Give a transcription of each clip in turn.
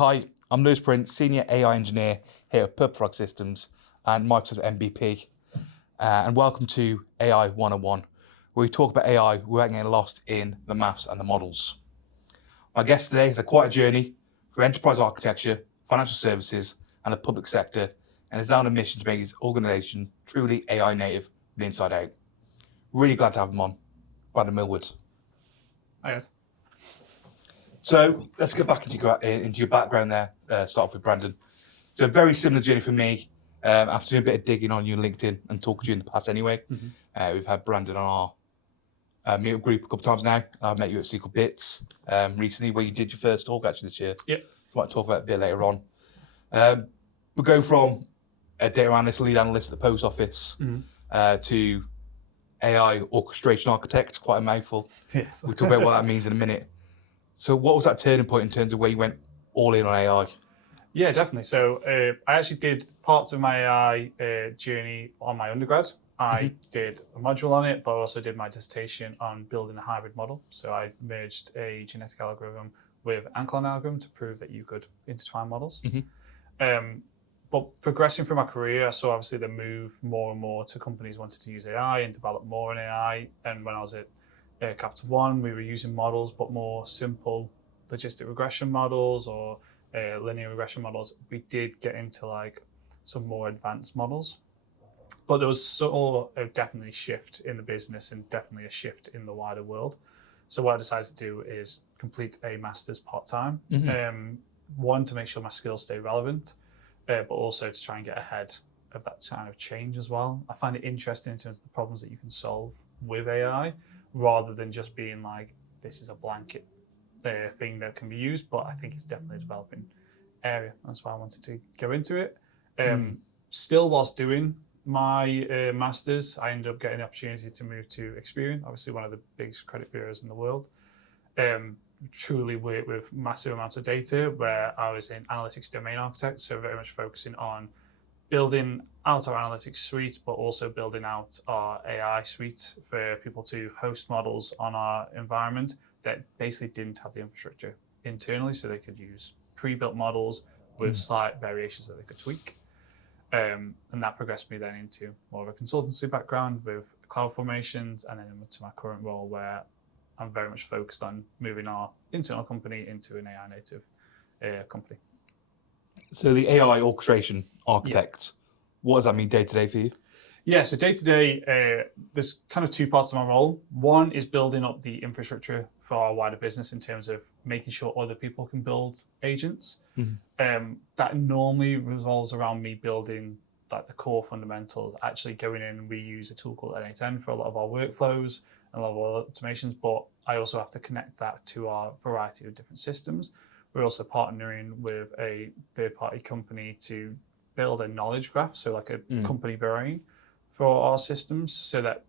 Hi, I'm Lewis Prince, Senior AI Engineer here at Purple Systems and Microsoft MVP. And welcome to AI 101, where we talk about AI without getting lost in the maths and the models. My guest today is quite a journey through enterprise architecture, financial services, and the public sector, and is now on a mission to make his organisation truly AI native from the inside out. Really glad to have him on, Branden Millward. Hi guys. So let's get back into your background there. Start off with Branden. So a very similar journey for me. After doing a bit of digging on you on LinkedIn and talking to you in the past anyway, we've had Branden on our meetup group a couple of times now. I've met you at SQL Bits recently, where you did your first talk actually this year. Yep. We might talk about it a bit later on. We'll go from a data analyst, lead analyst at the post office, to AI Orchestration Architect. Quite a mouthful. Yes. We'll talk about what that means in a minute. So what was that turning point in terms of where you went all in on AI? Yeah, definitely. So I actually did parts of my AI journey on my undergrad. I did a module on it, but I also did my dissertation on building a hybrid model. So I merged a genetic algorithm with an Anclon algorithm to prove that you could intertwine models. But progressing through my career, I saw obviously the move more and more to companies wanting to use AI and develop more in AI. And when I was at Capital One, we were using models, but more simple logistic regression models or linear regression models. We did get into like some more advanced models, but there was sort of definitely shift in the business and definitely a shift in the wider world. So what I decided to do is complete a master's part-time. One, to make sure my skills stay relevant, but also to try and get ahead of that kind of change as well. I find it interesting in terms of the problems that you can solve with AI, rather than just being like, this is a blanket thing that can be used, but I think it's definitely a developing area. That's why I wanted to go into it. Still, whilst doing my master's, I ended up getting the opportunity to move to Experian, obviously one of the biggest credit bureaus in the world. Truly work with massive amounts of data, where I was an analytics domain architect, so very much focusing on building out our analytics suite, but also building out our AI suite for people to host models on our environment that basically didn't have the infrastructure internally, so they could use pre-built models with slight variations that they could tweak. And that progressed me then into more of a consultancy background with cloud formations, and then into my current role where I'm very much focused on moving our internal company into an AI native company. So the AI Orchestration Architect, what does that mean day to day for you? Yeah, so day to day, there's kind of two parts to my role. One is building up the infrastructure for our wider business in terms of making sure other people can build agents. That normally revolves around me building like the core fundamentals. Actually going in, we use a tool called N8N for a lot of our workflows and a lot of our automations, but I also have to connect that to our variety of different systems. We're also partnering with a third-party company to build a knowledge graph, so like a company brain for our systems, so that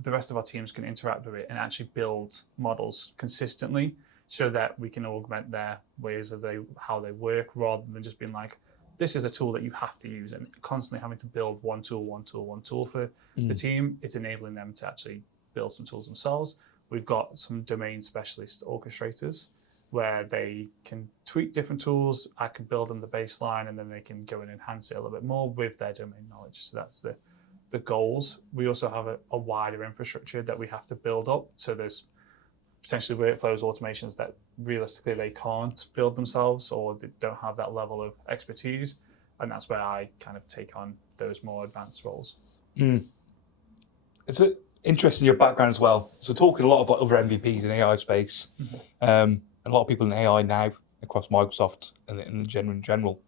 the rest of our teams can interact with it and actually build models consistently, so that we can augment their ways of how they work, rather than just being like, this is a tool that you have to use, and constantly having to build one tool for the team. It's enabling them to actually build some tools themselves. We've got some domain specialist orchestrators where they can tweak different tools. I can build them the baseline, and then they can go and enhance it a little bit more with their domain knowledge. So that's the goals. We also have a wider infrastructure that we have to build up. So there's potentially workflows, automations that realistically they can't build themselves, or they don't have that level of expertise. And that's where I kind of take on those more advanced roles. It's interesting your background as well. So talking a lot of other MVPs in AI space, and a lot of people in AI now across Microsoft and in general,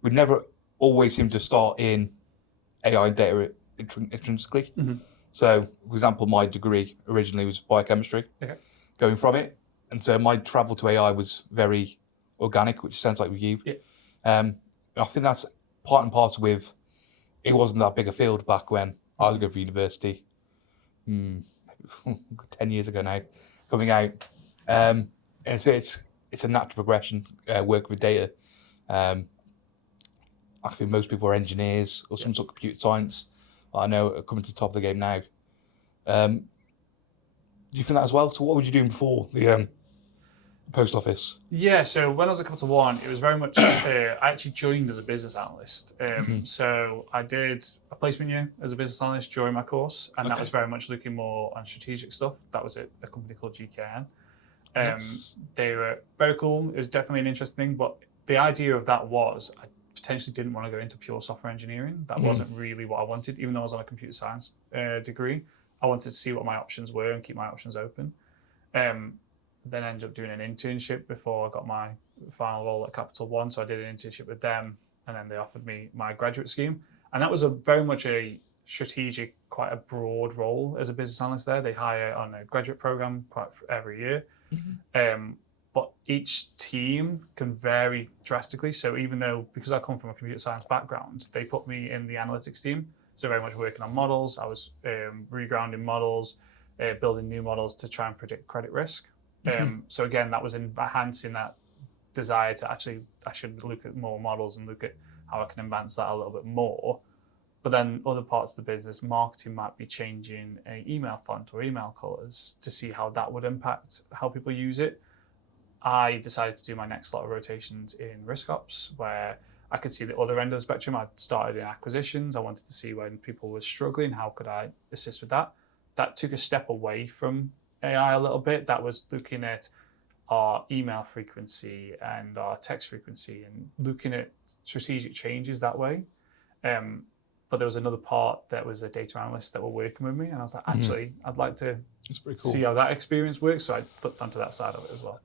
we never always seem to start in AI and data intrinsically. So, for example, my degree originally was biochemistry, going from it. And so my travel to AI was very organic, which sounds like with you. I think that's part and parcel with, it wasn't that big a field back when I was going for university, 10 years ago now, coming out. And so it's a natural progression, working with data. I think most people are engineers or some sort of computer science. I know are coming to the top of the game now. Do you think that as well? So what were you doing before the post office? Yeah, so when I was at Capital One, it was very much, I actually joined as a business analyst. So I did a placement year as a business analyst during my course, and that was very much looking more on strategic stuff. That was at a company called GKN. Yes. They were very cool. It was definitely an interesting thing, but the idea of that was I potentially didn't want to go into pure software engineering. That wasn't really what I wanted, even though I was on a computer science degree. I wanted to see what my options were and keep my options open. Then ended up doing an internship before I got my final role at Capital One. So I did an internship with them, and then they offered me my graduate scheme. And that was very much a strategic, quite a broad role as a business analyst there. They hire on a graduate program quite every year. But each team can vary drastically. So even though, because I come from a computer science background, they put me in the analytics team. So very much working on models. I was regrounding models, building new models to try and predict credit risk. So again, that was enhancing that desire to actually, I should look at more models and look at how I can advance that a little bit more. But then other parts of the business, marketing might be changing an email font or email colors to see how that would impact how people use it. I decided to do my next lot of rotations in risk ops, where I could see the other end of the spectrum. I started in acquisitions. I wanted to see when people were struggling, how could I assist with that? That took a step away from AI a little bit. That was looking at our email frequency and our text frequency and looking at strategic changes that way. But there was another part that was a data analyst that were working with me, and I was like, actually, I'd like to see how that experience works. So I flipped onto that side of it as well.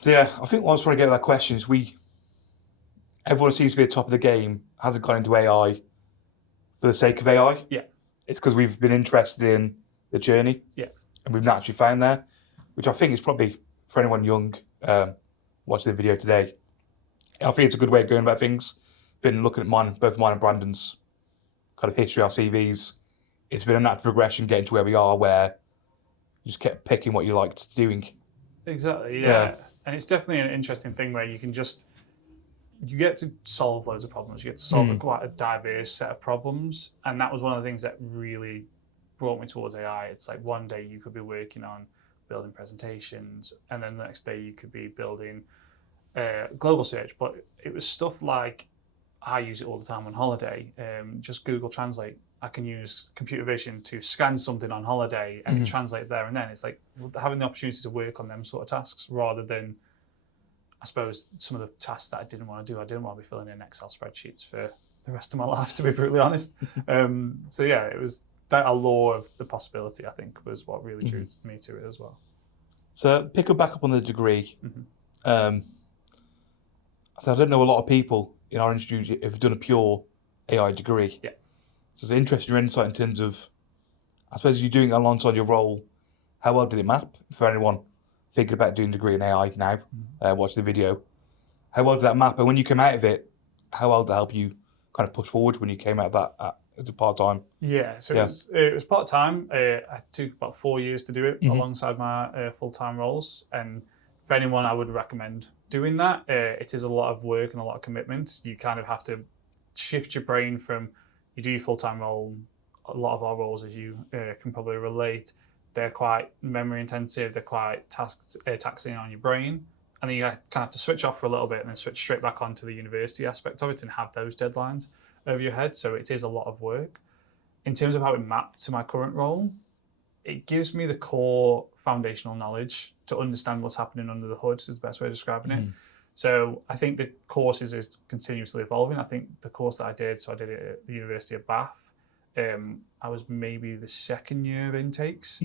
So yeah, I think what I was trying to get at that question is everyone seems to be at the top of the game, hasn't gone into AI for the sake of AI. Yeah. It's because we've been interested in the journey. Yeah. And we've naturally found there, which I think is probably, for anyone young watching the video today, I think it's a good way of going about things. Been looking at both mine and Brandon's kind of history, our CVs. It's been a natural progression getting to where we are, where you just kept picking what you liked doing. Exactly, yeah. And it's definitely an interesting thing where you get to solve loads of problems. You get to solve quite a diverse set of problems. And that was one of the things that really brought me towards AI. It's like one day you could be working on building presentations, and then the next day you could be building global search. But it was stuff like, I use it all the time on holiday. Just Google Translate. I can use computer vision to scan something on holiday and translate there and then. It's like having the opportunity to work on them sort of tasks rather than, I suppose, some of the tasks that I didn't want to do. I didn't want to be filling in Excel spreadsheets for the rest of my life, to be brutally honest. So yeah, it was that allure of the possibility, I think, was what really drew me to it as well. So pick back up on the degree. So I don't know a lot of people in our industry who've done a pure AI degree. Yeah. So it's interesting your insight in terms of, I suppose you're doing it alongside your role. How well did it map for anyone thinking about doing a degree in AI now, watch the video? How well did that map? And when you came out of it, how well did it help you kind of push forward when you came out of that as a part-time? Yeah, so it was part-time. I took about 4 years to do it alongside my full-time roles. And for anyone, I would recommend doing that. It is a lot of work and a lot of commitment. You kind of have to shift your brain from, you do your full-time role. A lot of our roles, as you can probably relate, they're quite memory intensive. They're quite taxing on your brain. And then you kind of have to switch off for a little bit and then switch straight back onto the university aspect of it and have those deadlines over your head. So it is a lot of work. In terms of how it mapped to my current role, it gives me the core foundational knowledge to understand what's happening under the hood, is the best way of describing it. So I think the course is continuously evolving. I think the course that I did it at the University of Bath. I was maybe the second year of intakes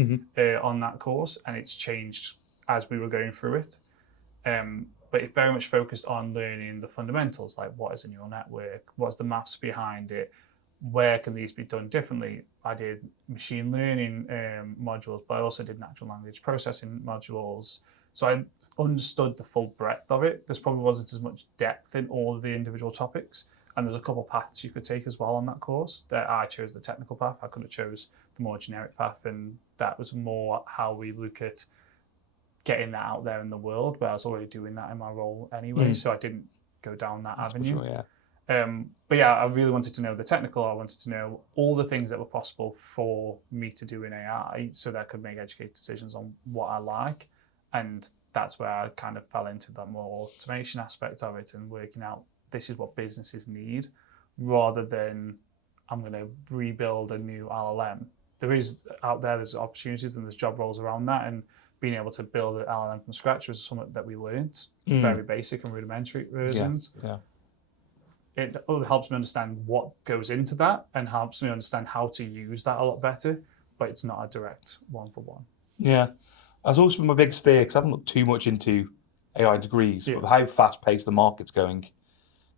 on that course, and it's changed as we were going through it. But it very much focused on learning the fundamentals, like what is a neural network, what's the maths behind it, where can these be done differently. I did machine learning modules, but I also did natural language processing modules. So I understood the full breadth of it. There probably wasn't as much depth in all of the individual topics. And there's a couple of paths you could take as well on that course. That I chose the technical path. I could have chose the more generic path, and that was more how we look at getting that out there in the world. But I was already doing that in my role anyway, so I didn't go down that avenue. Sure, But yeah, I really wanted to know the technical. I wanted to know all the things that were possible for me to do in AI, so that I could make educated decisions on what I like. And that's where I kind of fell into that more automation aspect of it and working out this is what businesses need, rather than I'm going to rebuild a new LLM. There's opportunities and there's job roles around that, and being able to build an LLM from scratch was something that we learned, very basic and rudimentary versions. Yeah. It helps me understand what goes into that and helps me understand how to use that a lot better, but it's not a direct one-for-one. Yeah. That's also been my biggest fear, because I haven't looked too much into AI degrees, but how fast-paced the market's going,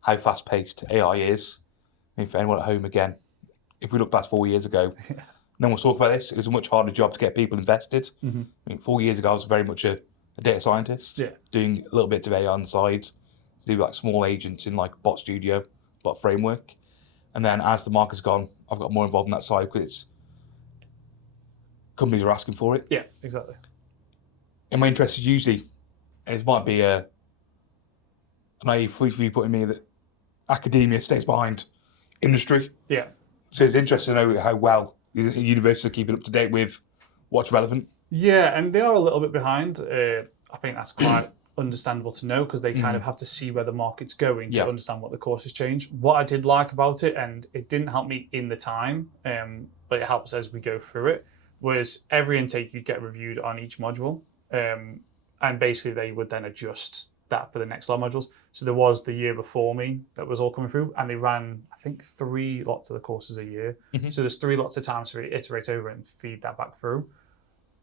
how fast-paced AI is. I mean, for anyone at home, again, if we look past 4 years ago, no one was talking about this. It was a much harder job to get people invested. I mean, 4 years ago, I was very much a data scientist, doing little bits of AI on the side, to do like small agents in like Bot Studio, Bot Framework. And then as the market's gone, I've got more involved in that side because it's companies are asking for it. Yeah, exactly. And my interest is usually, and it might be a naive viewpoint in me, that academia stays behind industry. Yeah. So it's interesting to know how well universities are keeping up to date with what's relevant. Yeah, and they are a little bit behind. I think that's quite understandable to know, because they kind of have to see where the market's going to understand what the courses change. What I did like about it, and it didn't help me in the time, but it helps as we go through it, was every intake you get reviewed on each module. And basically they would then adjust that for the next lot of modules. So there was the year before me that was all coming through, and they ran, I think, 3 lots of the courses a year. So there's 3 lots of times to iterate over and feed that back through.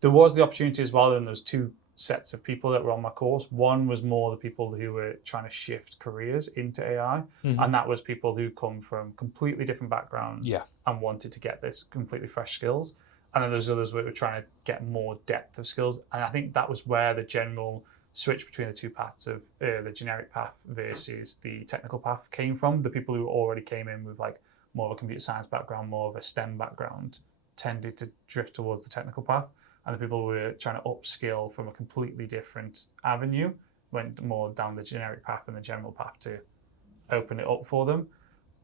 There was the opportunity as well, and those 2 sets of people that were on my course. One was more the people who were trying to shift careers into AI, and that was people who come from completely different backgrounds and wanted to get this completely fresh skills. And then there's others who were trying to get more depth of skills. And I think that was where the general switch between the 2 paths of the generic path versus the technical path came from. The people who already came in with like more of a computer science background, more of a STEM background, tended to drift towards the technical path. And the people who were trying to upskill from a completely different avenue went more down the generic path and the general path to open it up for them.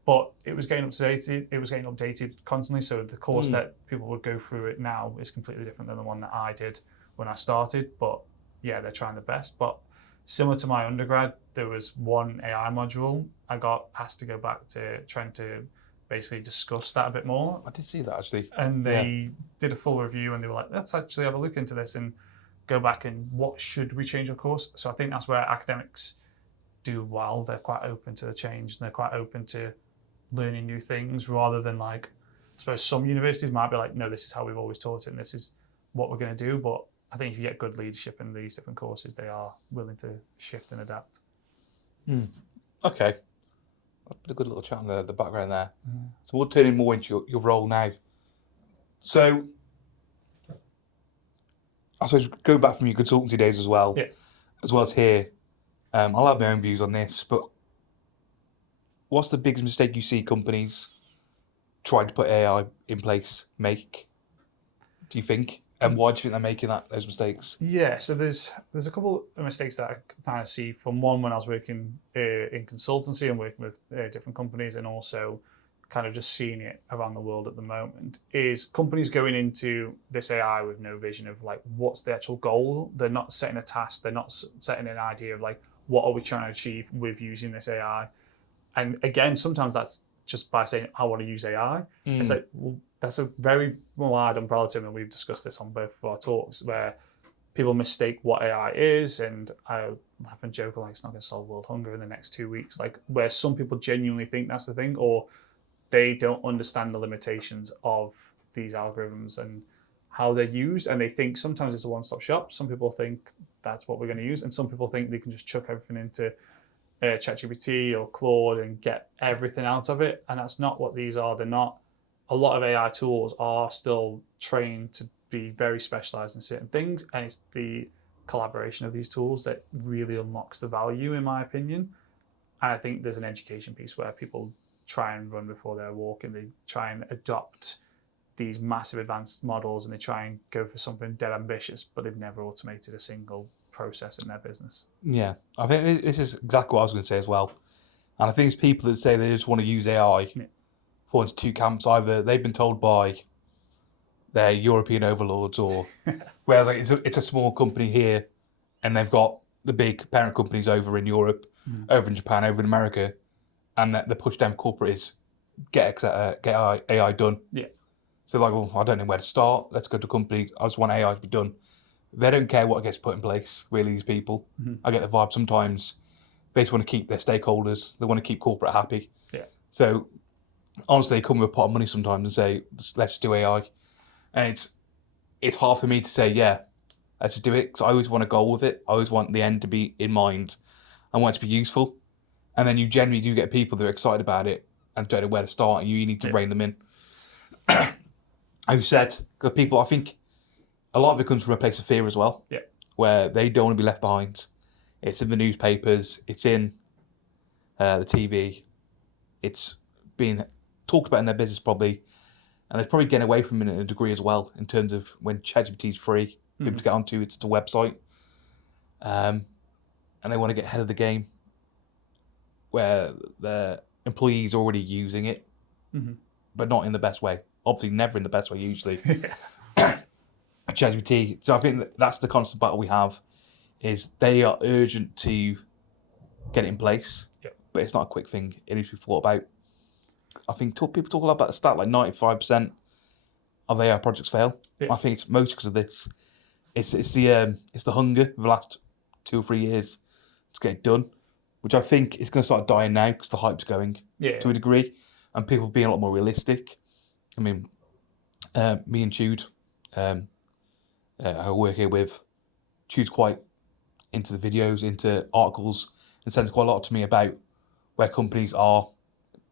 But it was getting updated. It was getting updated constantly. So the course that people would go through it now is completely different than the one that I did when I started. But yeah, they're trying their best. But similar to my undergrad, there was one AI module. I got asked to go back to Trent to basically discuss that a bit more. I did see that actually. And they did a full review, and they were like, let's actually have a look into this and go back and what should we change our course? So I think that's where academics do well. They're quite open to the change, and they're quite open to learning new things, rather than like, I suppose some universities might be like, no, this is how we've always taught it and this is what we're going to do. But I think if you get good leadership in these different courses, they are willing to shift and adapt. Okay. That's been a good little chat on the background there. So we're turning more into your role now. So I suppose going back from your consultancy days as well, as well as here, I'll have my own views on this, but what's the biggest mistake you see companies trying to put AI in place make, do you think? And why do you think they're making those mistakes? Yeah, so there's a couple of mistakes that I kind of see from one when I was working in consultancy and working with different companies, and also kind of just seeing it around the world at the moment, is companies going into this AI with no vision of like, what's the actual goal? They're not setting a task. They're not setting an idea of like, what are we trying to achieve with using this AI? And again, sometimes that's just by saying, I want to use AI. It's like, well, that's a very wide umbrella term, and we've discussed this on both of our talks, where people mistake what AI is, and I laugh and joke like it's not going to solve world hunger in the next 2 weeks, like where some people genuinely think that's the thing, or they don't understand the limitations of these algorithms and how they're used, and they think sometimes it's a one-stop shop. Some people think that's what we're going to use, and some people think they can just chuck everything into ChatGPT or Claude and get everything out of it, and that's not what these are. They're not. A lot of AI tools are still trained to be very specialized in certain things, and it's the collaboration of these tools that really unlocks the value, in my opinion. And I think there's an education piece where people try and run before they walk, and they try and adopt these massive advanced models, and they try and go for something dead ambitious, but they've never automated a single process in their business. Yeah, I think this is exactly what I was going to say as well. And I think it's people that say they just want to use AI fall into 2 camps. Either they've been told by their European overlords, or whereas like it's a small company here and they've got the big parent companies over in Europe, over in Japan, over in America, and the push down for corporate is get AI done. Yeah. So like, well, I don't know where to start. Let's go to a company. I just want AI to be done. They don't care what gets put in place, really, these people. I get the vibe sometimes they just want to keep their stakeholders. They want to keep corporate happy. Yeah. So honestly, they come with a pot of money sometimes and say, let's do AI. And it's hard for me to say, yeah, let's just do it, because I always want a goal with it. I always want the end to be in mind. I want it to be useful. And then you generally do get people that are excited about it and don't know where to start, and you need to rein them in. As you said, because people, I think a lot of it comes from a place of fear as well, where they don't want to be left behind. It's in the newspapers, it's in the TV, it's being talked about in their business probably, and they're probably getting away from it in a degree as well, in terms of when ChatGPT is free, people to get onto, it's a website, and they want to get ahead of the game, where the employees are already using it, but not in the best way. Obviously, never in the best way, usually. ChatGPT. So I think that's the constant battle we have, is they are urgent to get it in place, but it's not a quick thing. It needs to be thought about. I think people talk a lot about the stat, like 95% of AI projects fail. I think it's mostly because of this. It's the hunger of the last 2 or 3 years to get it done, which I think is going to start dying now because the hype's going to a degree, and people being a lot more realistic. I mean, me and Jude, who I work here with, Jude's quite into the videos, into articles, and sends quite a lot to me about where companies are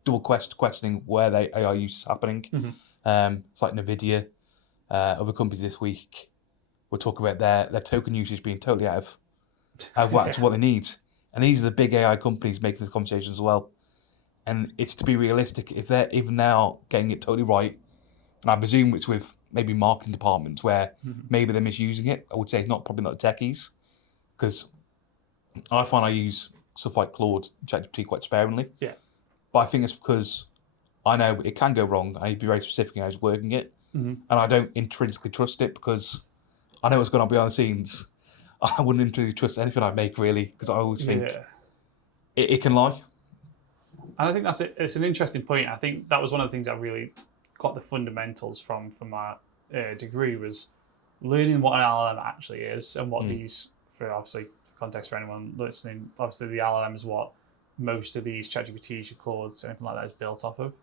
double questioning where their AI use is happening. It's like NVIDIA, other companies this week were talking about their token usage being totally out of whack to what they need. And these are the big AI companies making this conversation as well. And it's to be realistic, if they're even now getting it totally right, and I presume it's with maybe marketing departments where maybe they're misusing it. I would say probably not the techies, because I find I use stuff like Claude, ChatGPT quite sparingly. Yeah. But I think it's because I know it can go wrong. I need to be very specific in how I was working it. And I don't intrinsically trust it because I know what's going on behind the scenes. I wouldn't intrinsically trust anything I make, really, because I always think it can lie. And I think it's an interesting point. I think that was one of the things I really got the fundamentals from my degree, was learning what an LLM actually is and what these, for obviously context for anyone listening, obviously the LLM is what most of these ChatGPTs, your Claudes, anything like that is built off of.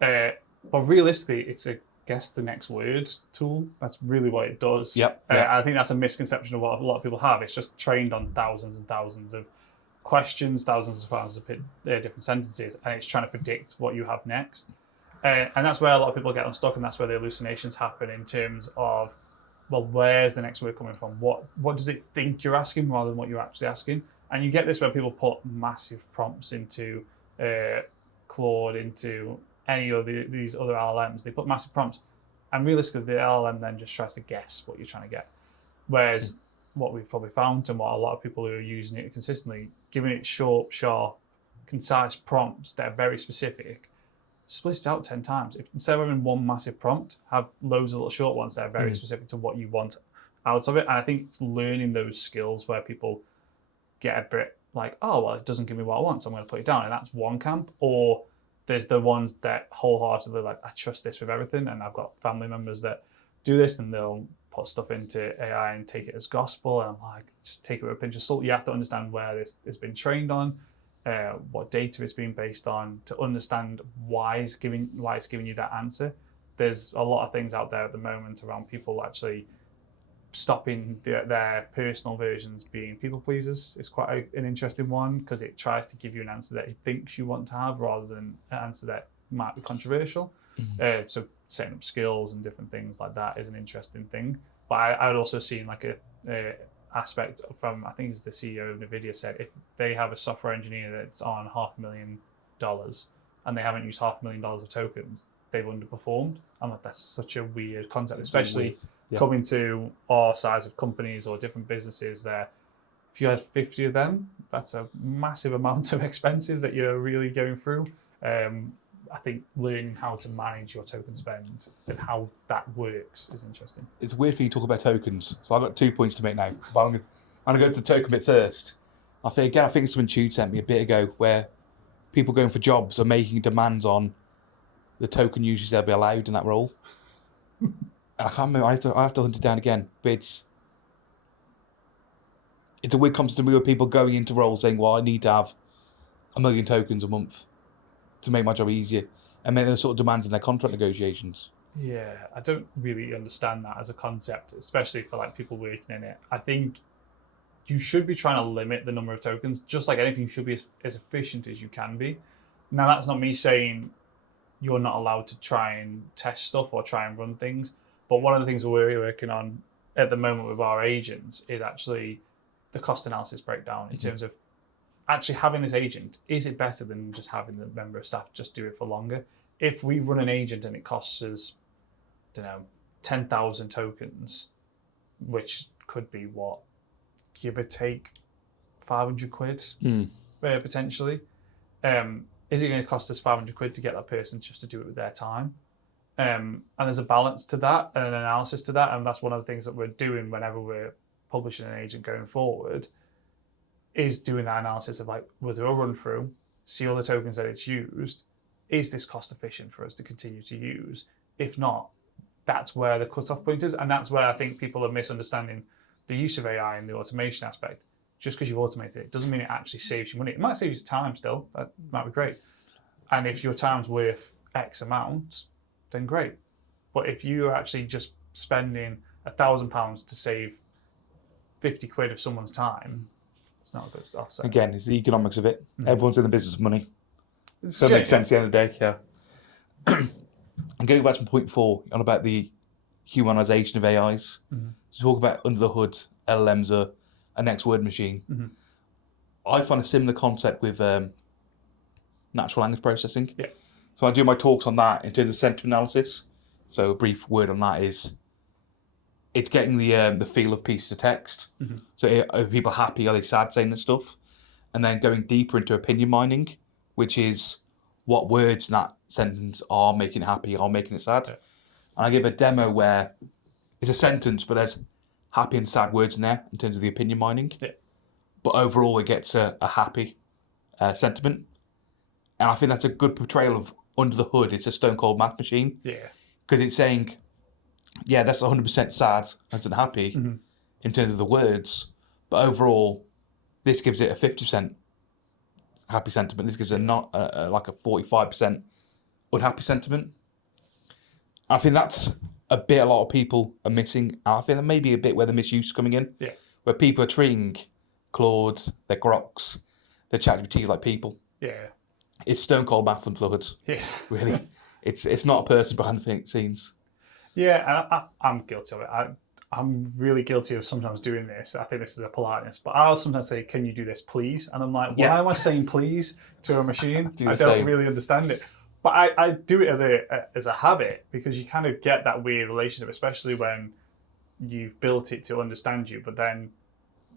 But realistically, it's guess the next word tool. That's really what it does. I think that's a misconception of what a lot of people have. It's just trained on thousands and thousands of questions, thousands of different sentences, and it's trying to predict what you have next. And that's where a lot of people get unstuck, and that's where the hallucinations happen in terms of, well, where's the next word coming from? What does it think you're asking rather than what you're actually asking? And you get this where people put massive prompts into Claude, into any of these other LLMs. They put massive prompts, and realistically, the LLM then just tries to guess what you're trying to get. Whereas what we've probably found, and what a lot of people who are using it consistently, giving it short, sharp, concise prompts that are very specific, split it out 10 times. If instead of having one massive prompt, have loads of little short ones that are very specific to what you want out of it. And I think it's learning those skills where people get a bit like, oh, well, it doesn't give me what I want, so I'm going to put it down. And that's one camp. Or there's the ones that wholeheartedly like, I trust this with everything. And I've got family members that do this, and they'll put stuff into AI and take it as gospel. And I'm like, just take it with a pinch of salt. You have to understand where this has been trained on, what data it's being based on, to understand why it's giving you that answer. There's a lot of things out there at the moment around people actually stopping their personal versions being people pleasers. It's quite an interesting one, because it tries to give you an answer that it thinks you want to have rather than an answer that might be controversial. So setting up skills and different things like that is an interesting thing. But I would also see like a aspect from, I think it's the CEO of NVIDIA said, if they have a software engineer that's on $500,000 and they haven't used $500,000 of tokens, they've underperformed. I'm like, that's such a weird concept, especially coming to our size of companies or different businesses there. If you had 50 of them, that's a massive amount of expenses that you're really going through. I think learning how to manage your token spend and how that works is interesting. It's weird for you to talk about tokens. So I've got 2 points to make now. But I'm going to go to the token bit first. I think someone Tude sent me a bit ago where people going for jobs are making demands on the token users they'll be allowed in that role. I can't remember. I have to hunt it down again. But it's a weird concept to me where people going into roles saying, "Well, I need to have 1 million tokens a month to make my job easier," and make those sort of demands in their contract negotiations. Yeah, I don't really understand that as a concept, especially for like people working in it. I think you should be trying to limit the number of tokens, just like anything. You should be as efficient as you can be. Now, that's not me saying you're not allowed to try and test stuff or try and run things. But one of the things we're working on at the moment with our agents is actually the cost analysis breakdown in terms of actually having this agent. Is it better than just having the member of staff just do it for longer? If we run an agent and it costs us, I don't know, 10,000 tokens, which could be what, give or take 500 quid potentially. Is it going to cost us 500 quid to get that person just to do it with their time? And there's a balance to that and an analysis to that. And that's one of the things that we're doing whenever we're publishing an agent going forward, is doing that analysis of like, we'll do a run through, see all the tokens that it's used. Is this cost efficient for us to continue to use? If not, that's where the cutoff point is. And that's where I think people are misunderstanding the use of AI and the automation aspect. Just because you've automated it doesn't mean it actually saves you money. It might save you time still. That might be great. And if your time's worth X amount, then great. But if you're actually just spending £1,000 to save 50 quid of someone's time, it's not a good offset. Again, it's the economics of it. Everyone's in the business of money. So it makes sense at the end of the day, yeah. And going back to point 4, on about the humanization of AIs. So talk about under the hood, LLMs are a next word machine. I find a similar concept with natural language processing. Yeah. So I do my talks on that in terms of sentiment analysis. So a brief word on that is, it's getting the feel of pieces of text. So are people happy? Are they sad saying this stuff? And then going deeper into opinion mining, which is what words in that sentence are making it happy, are making it sad. Yeah. And I give a demo where it's a sentence, but there's happy and sad words in there in terms of the opinion mining. Yeah. But overall, it gets a happy sentiment. And I think that's a good portrayal of under the hood. It's a stone cold math machine. Yeah. Because it's saying, yeah, that's 100% sad and unhappy in terms of the words. But overall, this gives it a 50% happy sentiment. This gives it like a 45% unhappy sentiment. I think that's a bit a lot of people are missing. And I think that may be a bit where the misuse is coming in. Yeah. Where people are treating Claude, their Groks, their ChatGPT like people. Yeah. It's stone cold math under the hood. Yeah. Really. It's not a person behind the scenes. Yeah, and I'm guilty of it. I'm really guilty of sometimes doing this. I think this is a politeness, but I'll sometimes say, "Can you do this, please?" And I'm like, "Why am I saying please to a machine?" I don't really understand it. But I do it as a habit, because you kind of get that weird relationship, especially when you've built it to understand you, but then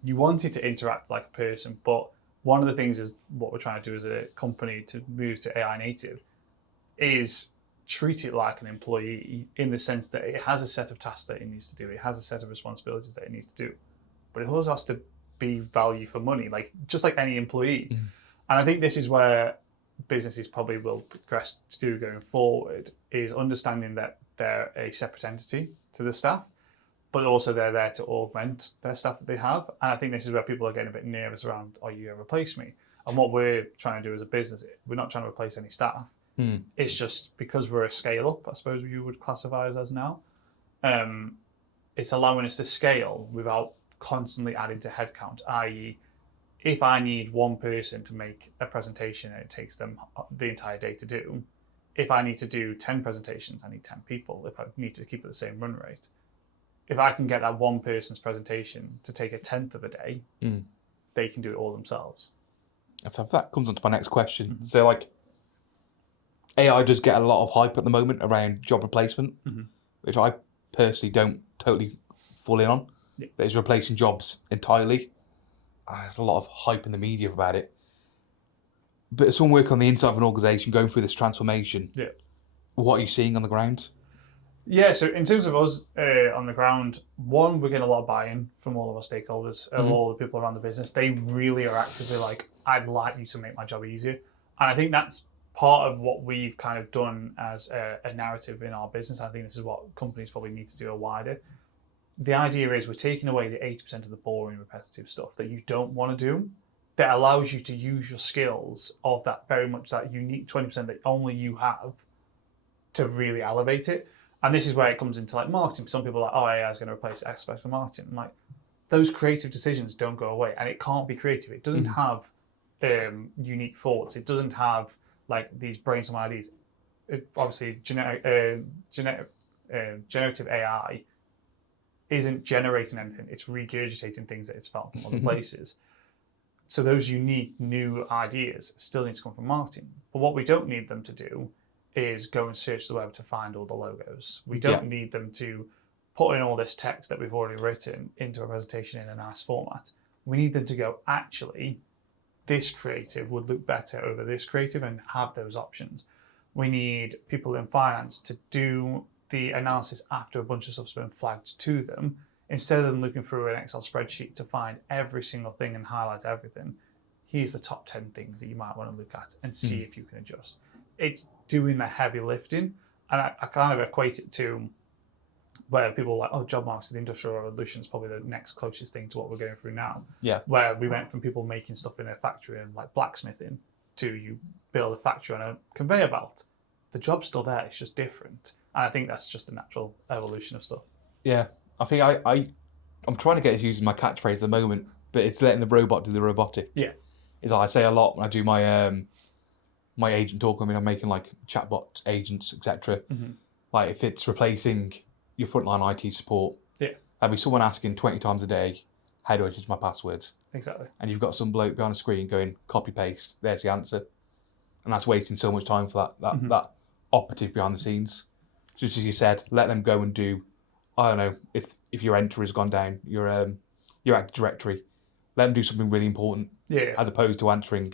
you want it to interact like a person. But one of the things is what we're trying to do as a company to move to AI native is treat it like an employee, in the sense that it has a set of tasks that it needs to do. It has a set of responsibilities that it needs to do. But it also has to be value for money, like just like any employee. And I think this is where businesses probably will progress to do going forward, is understanding that they're a separate entity to the staff, but also they're there to augment their staff that they have. And I think this is where people are getting a bit nervous around, are you going to replace me? And what we're trying to do as a business, we're not trying to replace any staff. It's just because we're a scale up, I suppose you would classify us as now. It's allowing us to scale without constantly adding to headcount, i.e., if I need one person to make a presentation and it takes them the entire day to do, if I need to do 10 presentations, I need 10 people. If I need to keep it the same run rate, if I can get that one person's presentation to take 1/10 of a day, they can do it all themselves. So that comes on to my next question. So, like, AI does get a lot of hype at the moment around job replacement, which I personally don't totally fall in on. Yeah. That it's replacing jobs entirely. There's a lot of hype in the media about it. But as someone working on the inside of an organisation, going through this transformation, what are you seeing on the ground? Yeah, so in terms of us on the ground, one, we're getting a lot of buy-in from all of our stakeholders, all the people around the business. They really are actively like, I'd like you to make my job easier. And I think that's part of what we've kind of done as a narrative in our business. I think this is what companies probably need to do a wider. The idea is we're taking away the 80% of the boring, repetitive stuff that you don't want to do, that allows you to use your skills of that very much that unique 20% that only you have to really elevate it. And this is where it comes into like marketing. Some people are like, oh, AI is going to replace aspects of marketing. I'm like, those creative decisions don't go away, and it can't be creative. It doesn't have unique thoughts. It doesn't have like these brainstorm ideas. Obviously, generative AI isn't generating anything. It's regurgitating things that it's found from other places. So those unique new ideas still need to come from marketing. But what we don't need them to do is go and search the web to find all the logos. We don't need them to put in all this text that we've already written into a presentation in a nice format. We need them to go, actually, this creative would look better over this creative and have those options. We need people in finance to do the analysis after a bunch of stuff's been flagged to them, instead of them looking through an Excel spreadsheet to find every single thing and highlight everything. Here's the top 10 things that you might want to look at and see if you can adjust. It's doing the heavy lifting, and I kind of equate it to where people are like, oh, job markets, the Industrial Revolution is probably the next closest thing to what we're going through now. Yeah. Where we went from people making stuff in a factory and like blacksmithing to you build a factory on a conveyor belt. The job's still there, it's just different. And I think that's just a natural evolution of stuff. Yeah. I think I'm trying to get using my catchphrase at the moment, but it's letting the robot do the robotic. Yeah. Is I say a lot when I do my my agent talk. I mean, I'm making like chatbot agents, etc. Like if it's replacing your frontline IT support, there'll be someone asking 20 times a day, how do I change my passwords? Exactly. And you've got some bloke behind the screen going, copy paste, there's the answer. And that's wasting so much time for that operative behind the scenes. Just as you said, let them go and do, I don't know, if your enter has gone down, your Active Directory, let them do something really important. Yeah. As opposed to answering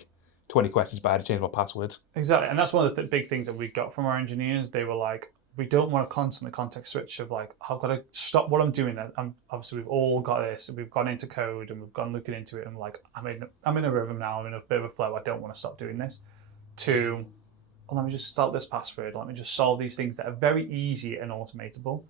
20 questions about how to change my password. Exactly. And that's one of the big things that we got from our engineers. They were like, we don't want to constantly context switch of like, I've got to stop what I'm doing. Obviously, we've all got this. We've gone into code and we've gone looking into it. And like, I'm in a rhythm now. I'm in a bit of a flow. I don't want to stop doing this. To, well, let me just solve this password. Let me just solve these things that are very easy and automatable.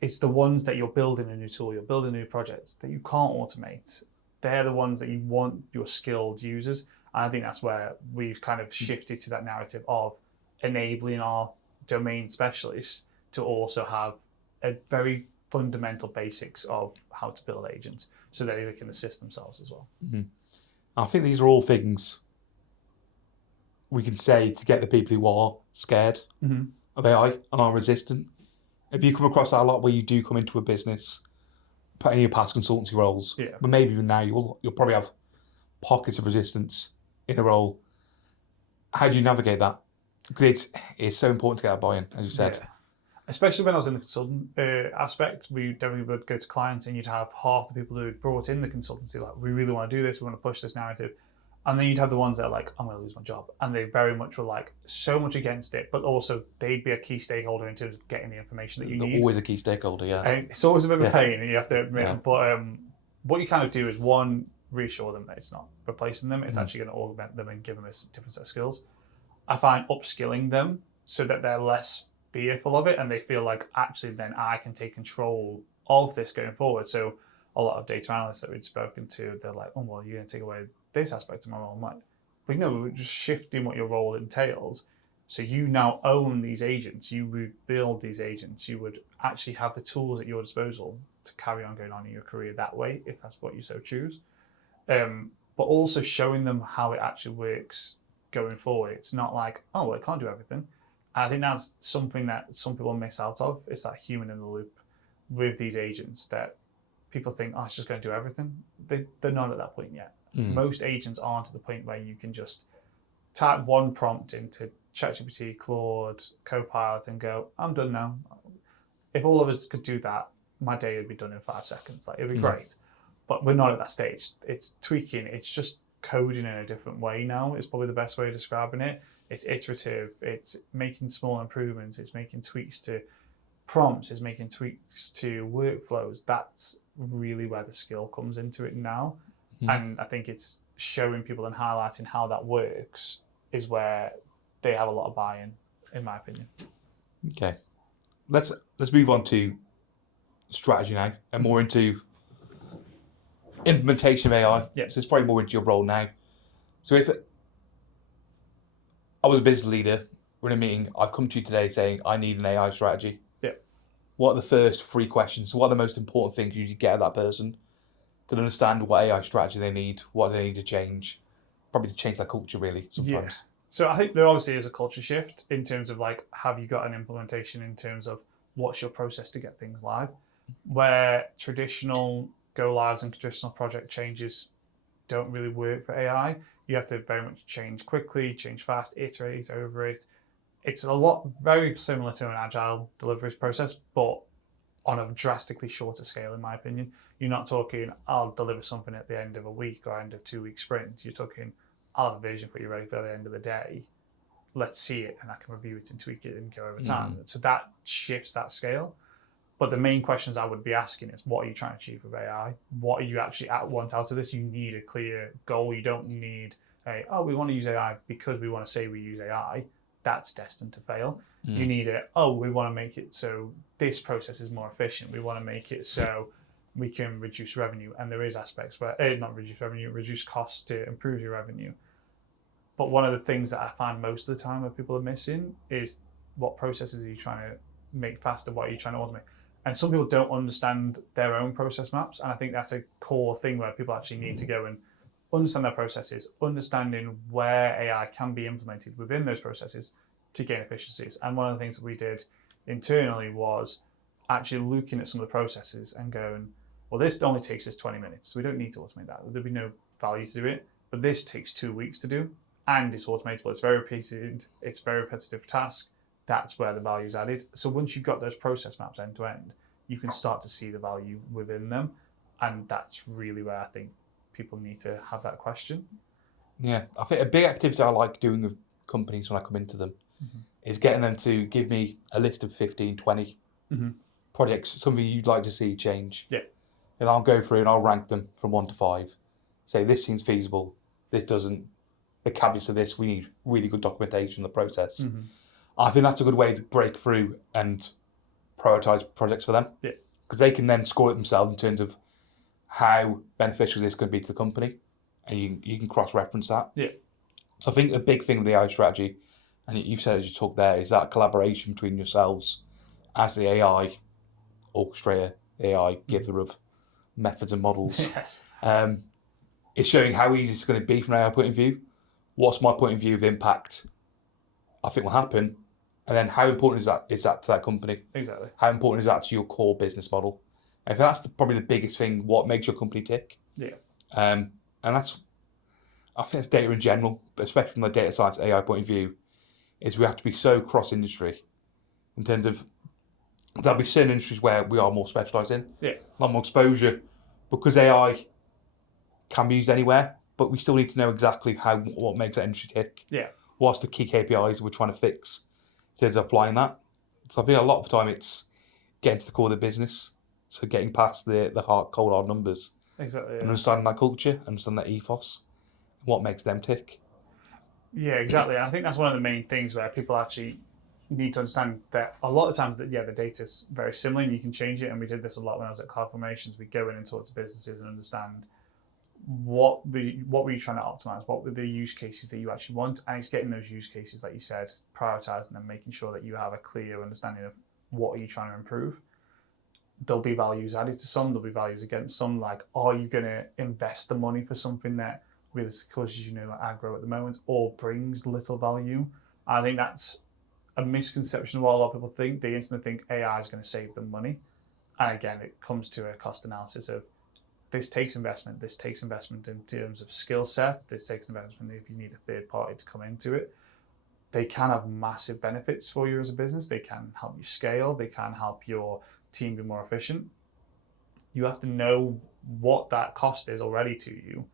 It's the ones that you're building a new tool, you're building new projects that you can't automate. They're the ones that you want your skilled users. And I think that's where we've kind of shifted to that narrative of enabling our domain specialists to also have a very fundamental basics of how to build agents so that they can assist themselves as well. I think these are all things we can say to get the people who are scared of AI and are resistant. Have you come across that a lot where you do come into a business, put in your past consultancy roles, but maybe even now you'll probably have pockets of resistance in a role? How do you navigate that? Because it's so important to get a buy-in, as you said. Yeah. Especially when I was in the consultant aspect, we definitely would go to clients and you'd have half the people who had brought in the consultancy, like, we really want to do this, we want to push this narrative. And then you'd have the ones that are like, I'm going to lose my job. And they very much were like so much against it, but also they'd be a key stakeholder in terms of getting the information that you need. Always a key stakeholder, yeah. And it's always a bit of a pain, and you have to admit. But what you kind of do is, one, reassure them that it's not replacing them. It's actually going to augment them and give them a different set of skills. I find upskilling them so that they're less fearful of it and they feel like, actually, then I can take control of this going forward. So a lot of data analysts that we'd spoken to, they're like, oh, well, you're going to take away this aspect of my role. I'm like, but no, we're just shifting what your role entails. So you now own these agents. You would build these agents. You would actually have the tools at your disposal to carry on going on in your career that way, if that's what you so choose. But also showing them how it actually works going forward. It's not like, oh, well, it can't do everything. And I think that's something that some people miss out of. It's that human in the loop with these agents that people think, oh, it's just going to do everything. They're not at that point yet. Most agents aren't at the point where you can just type one prompt into ChatGPT, Claude, Copilot and go, I'm done now. If all of us could do that, my day would be done in 5 seconds. Like, it'd be great. But we're not at that stage. It's tweaking. It's just coding in a different way now is probably the best way of describing it. It's iterative. It's making small improvements. It's making tweaks to prompts, is making tweaks to workflows, that's really where the skill comes into it now. And I think it's showing people and highlighting how that works is where they have a lot of buy-in my opinion. Okay, let's move on to strategy now, and more into implementation of AI. Yeah. So it's probably more into your role now. So if I was a business leader, we're in a meeting, I've come to you today saying I need an AI strategy. Yeah. What are the first 3 questions? What are the most important things you need to get at that person to understand what AI strategy they need, what they need to change? Probably to change their culture, really, sometimes. Yeah. So I think there obviously is a culture shift in terms of like, have you got an implementation in terms of what's your process to get things live? Where traditional go lives and traditional project changes don't really work for AI. You have to very much change quickly, change fast, iterate over it. It's a lot very similar to an agile delivery process, but on a drastically shorter scale, in my opinion. You're not talking, I'll deliver something at the end of a week or end of 2-week sprint. You're talking, I'll have a version for you ready for the end of the day. Let's see it, and I can review it and tweak it and go over time. So that shifts that scale. But the main questions I would be asking is, what are you trying to achieve with AI? What are you actually want out of this? You need a clear goal. You don't need we want to use AI because we want to say we use AI. That's destined to fail. You need we want to make it so this process is more efficient. We want to make it so we can reduce revenue. And there is aspects where, not reduce revenue, reduce costs to improve your revenue. But one of the things that I find most of the time that people are missing is, what processes are you trying to make faster? What are you trying to automate? And some people don't understand their own process maps. And I think that's a core thing where people actually need to go and understand their processes, understanding where AI can be implemented within those processes to gain efficiencies. And one of the things that we did internally was actually looking at some of the processes and going, well, this only takes us 20 minutes. So we don't need to automate that. There'll be no value to do it. But this takes 2 weeks to do, and it's automatable. It's very repeated. It's a very repetitive task. That's where the value is added. So once you've got those process maps end to end, you can start to see the value within them. And that's really where I think people need to have that question. Yeah, I think a big activity I like doing with companies when I come into them is getting them to give me a list of 15, 20 projects, something you'd like to see change. Yeah. And I'll go through and I'll rank them from 1 to 5. Say, this seems feasible, this doesn't. The caveats to this, we need really good documentation of the process. I think that's a good way to break through and prioritise projects for them. Yeah. Because they can then score it themselves in terms of how beneficial this can be to the company, and you can cross-reference that. Yeah. So I think the big thing with the AI strategy, and you've said as you talk there, is that collaboration between yourselves as the AI orchestrator, AI giver of methods and models. Yes. It's showing how easy it's going to be from an AI point of view. What's my point of view of impact I think will happen, and then how important is that to that company? Exactly. How important is that to your core business model? I think that's probably the biggest thing. What makes your company tick? Yeah. And I think it's data in general, but especially from the data science AI point of view, is we have to be so cross-industry in terms of there'll be certain industries where we are more specialised in, a lot more exposure, because AI can be used anywhere, but we still need to know exactly what makes that industry tick. Yeah. What's the key KPIs we're trying to fix in terms of applying that? So I think a lot of the time it's getting to the core of the business, so getting past the cold hard numbers. Exactly. And understanding that culture, understanding that ethos, what makes them tick. Yeah, exactly. And I think that's one of the main things where people actually need to understand that a lot of times that the data's very similar and you can change it. And we did this a lot when I was at Cloud Formations. We go in and talk to businesses and understand what were you trying to optimize, what were the use cases that you actually want, and it's getting those use cases, like you said, prioritizing them, making sure that you have a clear understanding of what are you trying to improve. There'll be values added to some, there'll be values against some, like, are you going to invest the money for something that really causes aggro at the moment or brings little value? I think that's a misconception of what a lot of people think. They instantly think AI is going to save them money. And again, it comes to a cost analysis of this takes investment in terms of skill set, this takes investment if you need a third party to come into it. They can have massive benefits for you as a business. They can help you scale. They can help your team be more efficient. You have to know what that cost is already to you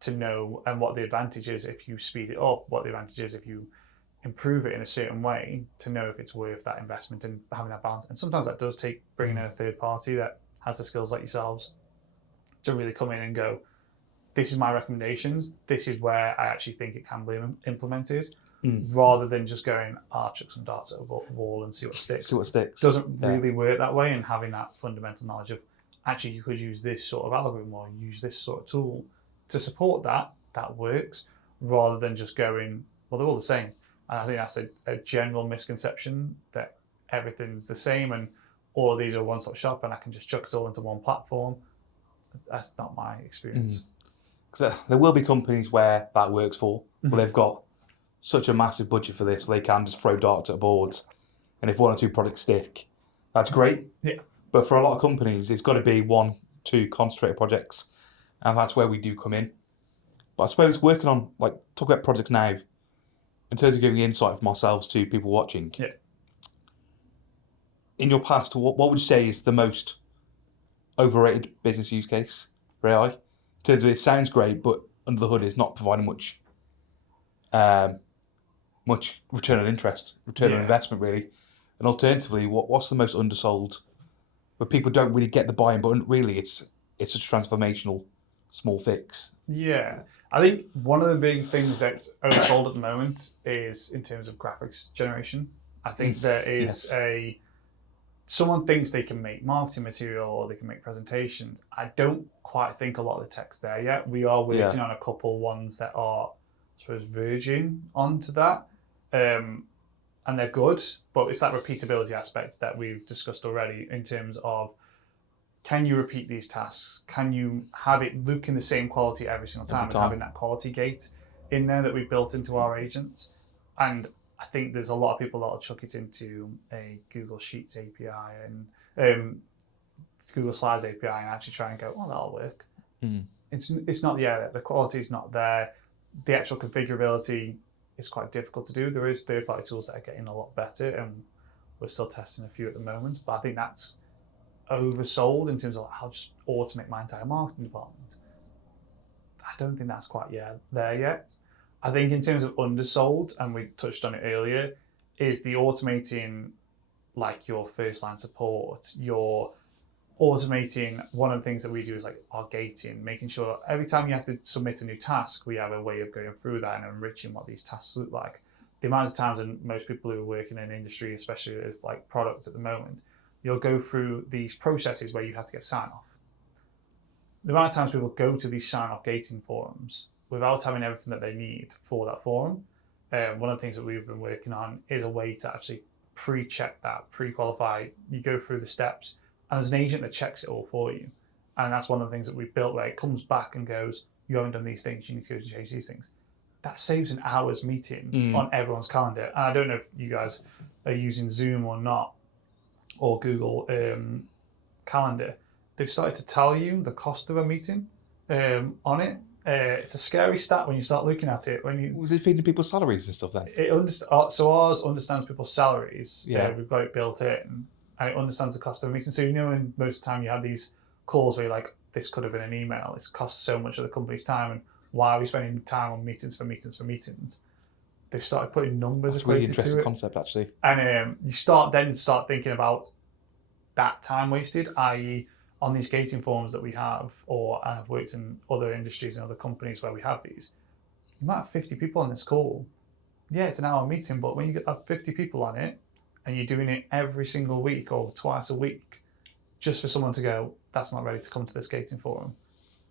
to know, and what the advantage is if you speed it up, what the advantage is if you improve it in a certain way to know if it's worth that investment and having that balance. And sometimes that does take bringing in a third party that has the skills like yourselves to really come in and go, this is my recommendations, this is where I actually think it can be implemented, rather than just going, I'll chuck some darts at a wall and see what sticks. See what sticks. Doesn't really work that way, and having that fundamental knowledge of, actually, you could use this sort of algorithm or use this sort of tool to support that works, rather than just going, well, they're all the same. And I think that's a general misconception, that everything's the same and all of these are one-stop shop and I can just chuck it all into one platform. That's not my experience. Because there will be companies where that works for, where they've got such a massive budget for this, where they can just throw darts at a board, and if one or two products stick, that's great. Yeah. But for a lot of companies, it's got to be 1-2 concentrated projects, and that's where we do come in. But I suppose working on, like, talk about projects now, in terms of giving insight from ourselves to people watching. Yeah. In your past, what would you say is the most overrated business use case for AI? In terms of, it sounds great, but under the hood, it's not providing much return on interest, return on investment, really. And alternatively, what's the most undersold, where people don't really get the buy-in, but really it's a transformational small fix? Yeah. I think one of the big things that's oversold at the moment is in terms of graphics generation. I think there is someone thinks they can make marketing material or they can make presentations. I don't quite think a lot of the tech's there yet. We are working on a couple ones that are, I suppose, verging onto that. And they're good, but it's that repeatability aspect that we've discussed already in terms of, can you repeat these tasks? Can you have it look in the same quality every single time? And having that quality gate in there that we've built into our agents. And I think there's a lot of people that will chuck it into a Google Sheets API and Google Slides API and actually try and go, oh, that'll work. It's not there. The quality is not there. The actual configurability is quite difficult to do. There is third-party tools that are getting a lot better, and we're still testing a few at the moment. But I think that's oversold in terms of, I'll just automate my entire marketing department. I don't think that's quite there yet. I think in terms of undersold, and we touched on it earlier, is the automating, like, your first line support, your automating. One of the things that we do is like our gating, making sure every time you have to submit a new task, we have a way of going through that and enriching what these tasks look like. The amount of times, and most people who are working in industry, especially with like products at the moment, you'll go through these processes where you have to get sign off. The amount of times people go to these sign off gating forums without having everything that they need for that forum. One of the things that we've been working on is a way to actually pre-check that, pre-qualify. You go through the steps, and there's an agent that checks it all for you. And that's one of the things that we've built, where it comes back and goes, you haven't done these things, you need to go to change these things. That saves an hour's meeting on everyone's calendar. And I don't know if you guys are using Zoom or not, or Google Calendar. They've started to tell you the cost of a meeting on it. It's a scary stat when you start looking at it. Was it feeding people's salaries and stuff then? So ours understands people's salaries. Yeah. We've got it built in, and it understands the cost of a meeting. So, in most of the time you have these calls where you're like, this could have been an email. This costs so much of the company's time, and why are we spending time on meetings for meetings for meetings? They've started putting numbers. That's a really interesting concept, actually. And you start thinking about that time wasted, i.e., on these gating forums that we have, or I've worked in other industries and other companies where we have these. You might have 50 people on this call. Yeah, it's an hour meeting, but when you have 50 people on it and you're doing it every single week or twice a week, just for someone to go, that's not ready to come to this gating forum,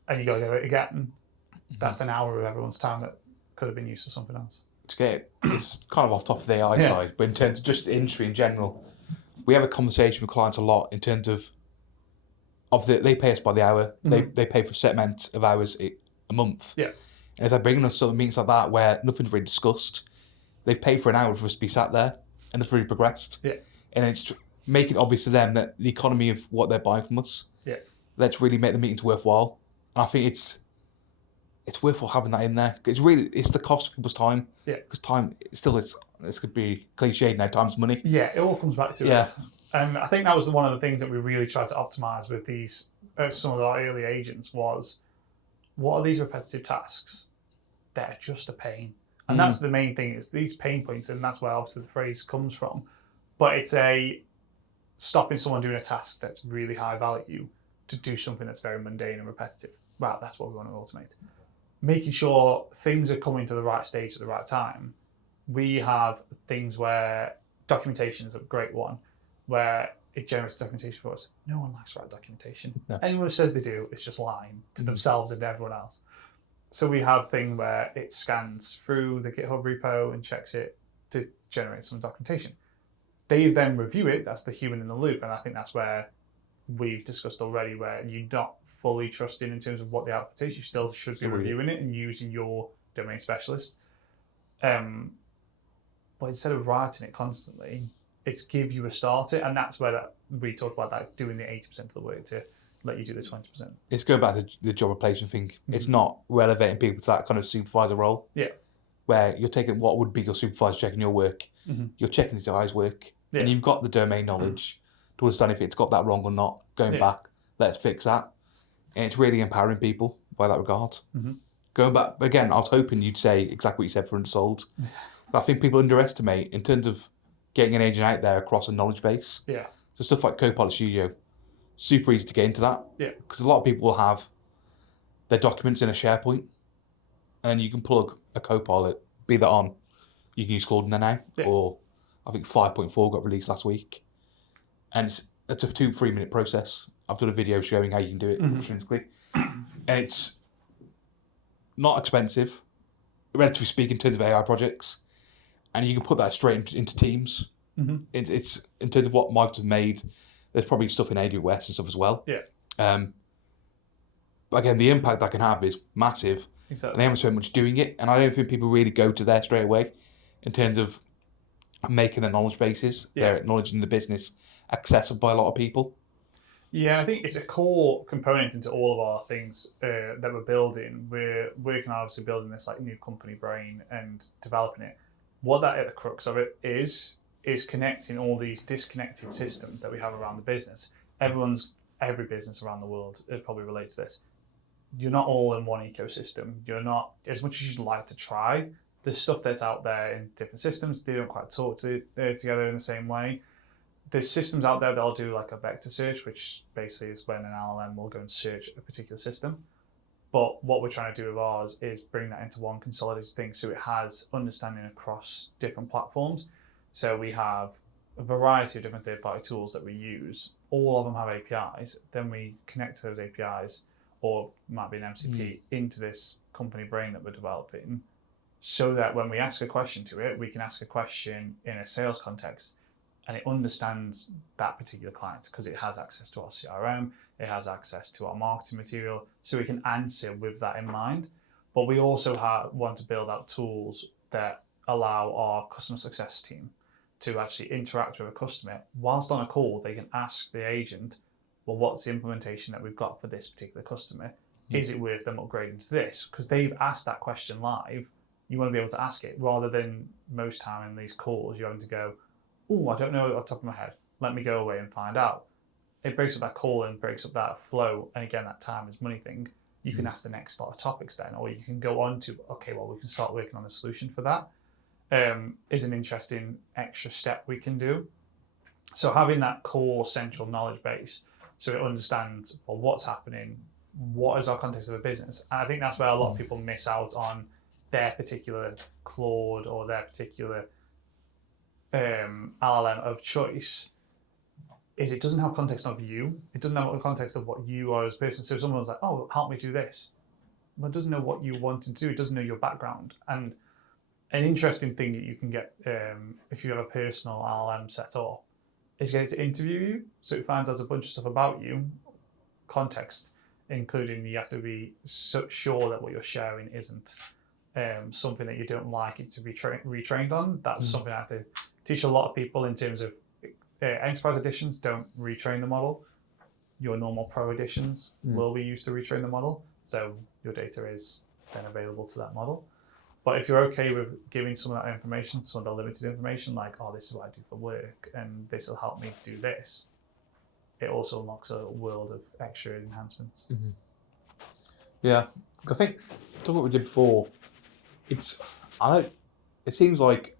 and you got to go it again, that's an hour of everyone's time that could have been used for something else. It's kind of off top of the AI side, but in terms of just the industry in general, we have a conversation with clients a lot in terms of they pay us by the hour. They pay for a set amount of hours a month. Yeah. And if they're bringing us sort of meetings like that where nothing's really discussed, they've paid for an hour for us to be sat there and they've really progressed. Yeah. And it's making it obvious to them that the economy of what they're buying from us, let's really make the meetings worthwhile. And I think it's worthwhile having that in there. It's the cost of people's time. Yeah. Because time still is, this could be cliched now, time's money. Yeah, it all comes back to it. And I think that was one of the things that we really tried to optimize with these, some of our early agents, was what are these repetitive tasks that are just a pain? And that's the main thing, is these pain points, and that's where obviously the phrase comes from. But it's stopping someone doing a task that's really high value to do something that's very mundane and repetitive. Well, that's what we want to automate. Making sure things are coming to the right stage at the right time. We have things where documentation is a great one, where it generates documentation for us. No one likes to write documentation. No. Anyone who says they do is just lying to themselves and everyone else. So we have thing where it scans through the GitHub repo and checks it to generate some documentation. They then review it. That's the human in the loop. And I think that's where we've discussed already, where you're not fully trusting in terms of what the output is. You still should be reviewing it and using your domain specialist. But instead of writing it constantly, it's give you a starter. And that's where we talk about that, doing the 80% of the work to let you do the 20%. It's going back to the job replacement thing. It's not relevating people to that kind of supervisor role. Yeah. Where you're taking what would be your supervisor checking your work. You're checking this guy's work. Yeah. And you've got the domain knowledge to understand if it's got that wrong or not. Going back, let's fix that. And it's really empowering people by that regard. Going back, again, I was hoping you'd say exactly what you said for Unsold. But I think people underestimate in terms of getting an agent out there across a knowledge base. Yeah. So stuff like Copilot Studio, super easy to get into that. Yeah. Because a lot of people will have their documents in a SharePoint, and you can plug a Copilot, be that on. You can use Claude now, or I think 5.4 got released last week. And it's a 2-3 minute process. I've done a video showing how you can do it intrinsically. And it's not expensive, relatively speaking, in terms of AI projects. And you can put that straight into Teams. It's in terms of what Microsoft made, there's probably stuff in AWS and stuff as well. Yeah. But again, the impact that can have is massive. Exactly. And they haven't spent much doing it. And I don't think people really go to there straight away in terms of making their knowledge bases, their knowledge in the business accessible by a lot of people. Yeah, I think it's a core component into all of our things that we're building. We're working on obviously building this like new company brain and developing it. What that at the crux of it is connecting all these disconnected systems that we have around the business. Every business around the world probably relates to this. You're not all in one ecosystem. You're not, as much as you'd like to try, there's stuff that's out there in different systems. They don't quite talk together in the same way. There's systems out there that'll do like a vector search, which basically is when an LLM will go and search a particular system. But what we're trying to do with ours is bring that into one consolidated thing, so it has understanding across different platforms. So we have a variety of different third-party tools that we use. All of them have APIs. Then we connect to those APIs, or might be an MCP, into this company brain that we're developing, so that when we ask a question to it, we can ask a question in a sales context, and it understands that particular client because it has access to our CRM, it has access to our marketing material, so we can answer with that in mind. But we also want to build out tools that allow our customer success team to actually interact with a customer. Whilst on a call, they can ask the agent, well, what's the implementation that we've got for this particular customer? Is it worth them upgrading to this? Because they've asked that question live. You want to be able to ask it, rather than most time in these calls, you're having to go, oh, I don't know off the top of my head. Let me go away and find out. It breaks up that call and breaks up that flow. And again, that time is money thing. You can ask the next lot of topics then, or you can go on to, okay, well, we can start working on a solution for that. Is an interesting extra step we can do. So having that core central knowledge base, so it understands, well, what's happening, what is our context of the business. And I think that's where a lot of people miss out on their particular Claude or their particular LLM of choice, is it doesn't have context of you. It doesn't have the context of what you are as a person. So if someone's like, oh, help me do this, but it doesn't know what you want to do. It doesn't know your background. And an interesting thing that you can get if you have a personal LLM set up is get it to interview you. So it finds out a bunch of stuff about you, context, including you have to be so sure that what you're sharing isn't something that you don't like it to be retrained on. That's something I have to teach a lot of people in terms of enterprise editions don't retrain the model. Your normal pro editions will be used to retrain the model. So your data is then available to that model. But if you're okay with giving some of that information, some of the limited information, like, oh, this is what I do for work and this will help me do this, it also unlocks a world of extra enhancements. Yeah, I think talking what we did before, it's It seems like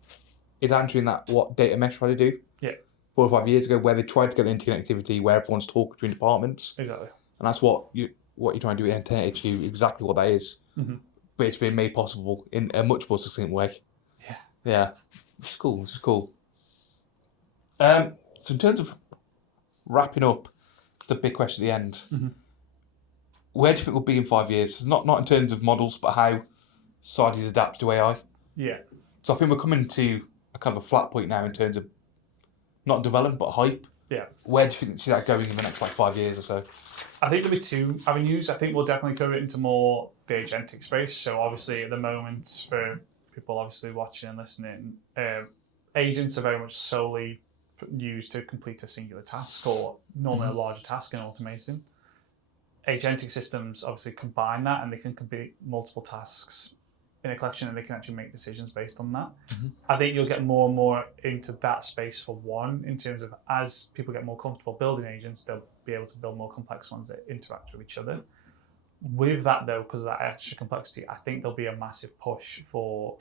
it's answering that what data mesh tried to do. Yeah. 4 or 5 years ago, where they tried to get the interconnectivity where everyone's talking between departments. Exactly. And that's what you're trying to do at Internet HQ, exactly what that is. Mm-hmm. But it's been made possible in a much more succinct way. Yeah. Yeah. This is cool. This is cool. So in terms of wrapping up, just a big question at the end. Mm-hmm. Where do you think we'll be in 5 years? Not in terms of models, but how society's adapt to AI. Yeah. So I think we're coming to a kind of a flat point now in terms of not development, but hype. Yeah. Where do you think you see that going in the next 5 years or so? I think there'll be two avenues. I think we'll definitely cover it into more the agentic space. So obviously at the moment, for people obviously watching and listening, agents are very much solely used to complete a singular task or normally a larger task in automation. Agentic systems obviously combine that and they can complete multiple tasks in a collection and they can actually make decisions based on that. Mm-hmm. I think you'll get more and more into that space for one, in terms of as people get more comfortable building agents, they'll be able to build more complex ones that interact with each other. With that though, because of that extra complexity, I think there'll be a massive push for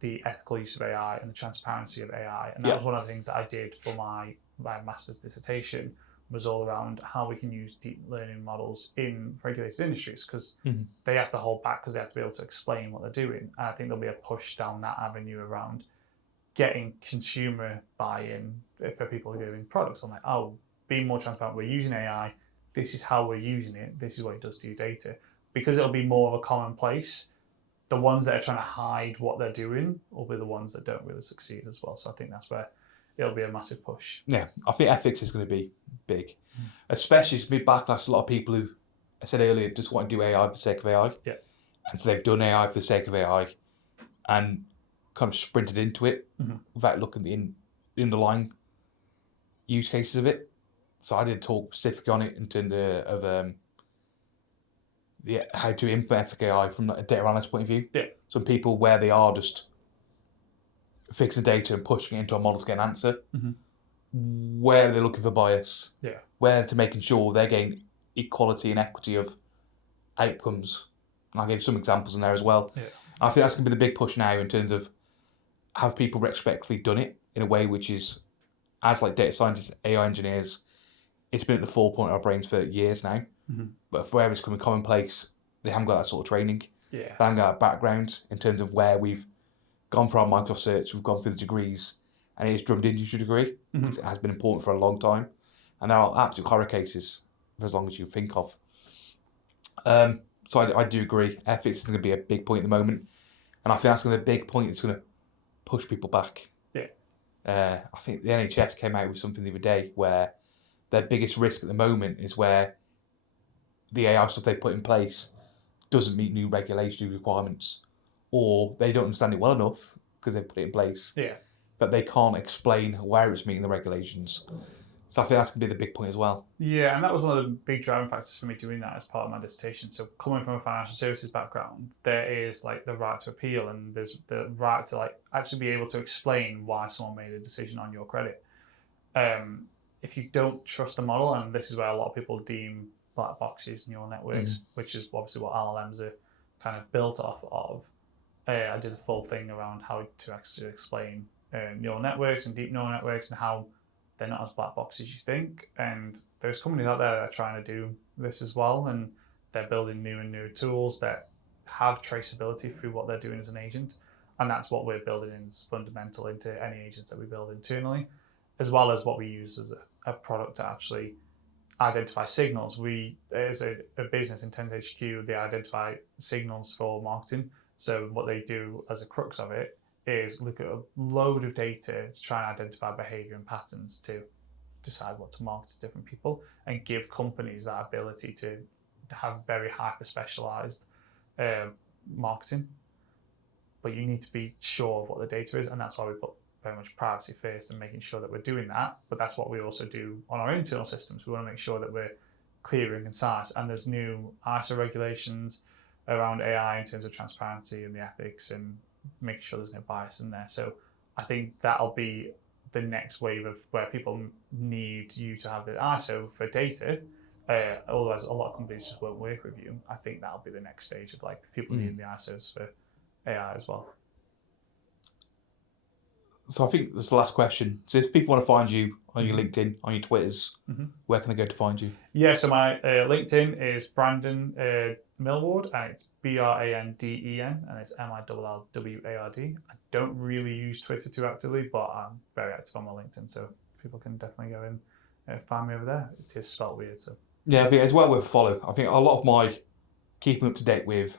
the ethical use of AI and the transparency of AI. And that was one of the things that I did for my master's dissertation, was all around how we can use deep learning models in regulated industries, because they have to hold back because they have to be able to explain what they're doing. And I think there'll be a push down that avenue around getting consumer buy-in for people who are doing products. I'm like, oh, being more transparent, we're using AI, this is how we're using it, this is what it does to your data. Because it'll be more of a commonplace, the ones that are trying to hide what they're doing will be the ones that don't really succeed as well. So I think that's where it'll be a massive push. Yeah, I think ethics is going to be big, especially it's going to be backlash. A lot of people who, I said earlier, just want to do AI for the sake of AI. Yeah. And so they've done AI for the sake of AI and kind of sprinted into it without looking at the underlying use cases of it. So I did talk specifically on it in terms of how to implement ethical AI from a data analyst point of view. Yeah. Some people where they are just fixing data and pushing it into a model to get an answer. Where are they looking for bias? Yeah. Where to making sure they're getting equality and equity of outcomes. And I gave some examples in there as well. Yeah. I think that's going to be the big push now in terms of have people retrospectively done it in a way which is, as like data scientists, AI engineers, it's been at the forefront of our brains for years now. But where it's becoming commonplace, they haven't got that sort of training. Yeah. They haven't got that background in terms of where we've gone for our Microsoft certs, we've gone through the degrees, and it's drummed into a degree. It has been important for a long time. And there are absolute horror cases for as long as you think of. So I do agree. Ethics is going to be a big point at the moment. And I think that's going to be a big point that's going to push people back. Yeah. I think the NHS came out with something the other day where their biggest risk at the moment is where the AI stuff they put in place doesn't meet new regulatory requirements, or they don't understand it well enough because they put it in place, but they can't explain where it's meeting the regulations. So I think that's going to be the big point as well. Yeah, and that was one of the big driving factors for me doing that as part of my dissertation. So coming from a financial services background, there is like the right to appeal and there's the right to like actually be able to explain why someone made a decision on your credit. If you don't trust the model, and this is where a lot of people deem black boxes neural networks, which is obviously what LLMs are kind of built off of. I did a full thing around how to actually explain neural networks and deep neural networks and how they're not as black boxes as you think. And there's companies out there that are trying to do this as well, and they're building new and new tools that have traceability through what they're doing as an agent. And that's what we're building in, is fundamental into any agents that we build internally, as well as what we use as a product to actually identify signals. We, as a business in Trent HQ, they identify signals for marketing. So what they do as a crux of it is look at a load of data to try and identify behaviour and patterns to decide what to market to different people and give companies that ability to have very hyper-specialised marketing. But you need to be sure of what the data is, and that's why we put very much privacy first and making sure that we're doing that. But that's what we also do on our internal systems. We want to make sure that we're clear and concise, and there's new ISO regulations around AI in terms of transparency and the ethics and making sure there's no bias in there. So I think that'll be the next wave of where people need you to have the ISO for data. Otherwise, a lot of companies just won't work with you. I think that'll be the next stage of like people needing the ISOs for AI as well. So I think that's the last question. So if people want to find you on your LinkedIn, on your Twitters, where can they go to find you? Yeah, so my LinkedIn is Branden Millward, and it's Branden, and it's Millward. I don't really use Twitter too actively, but I'm very active on my LinkedIn, so people can definitely go and find me over there. It is spelled weird, so. Yeah, I think it's well worth a follow. I think a lot of my keeping up to date with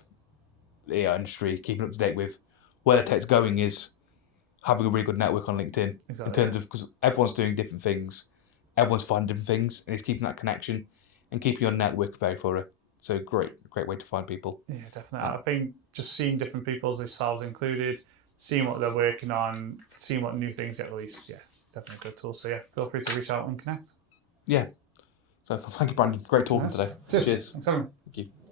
the AI industry, keeping up to date with where the tech's going is having a really good network on LinkedIn. Exactly, in terms of, because everyone's doing different things, everyone's finding different things, and it's keeping that connection and keeping your network very thorough. So great way to find people. Yeah, definitely. I think just seeing different people's, themselves included, seeing what they're working on, seeing what new things get released, yeah, it's definitely a good tool. So yeah, feel free to reach out and connect. Yeah. So thank you, Branden. Great talking today. Cheers. Thanks, everyone. Thank you.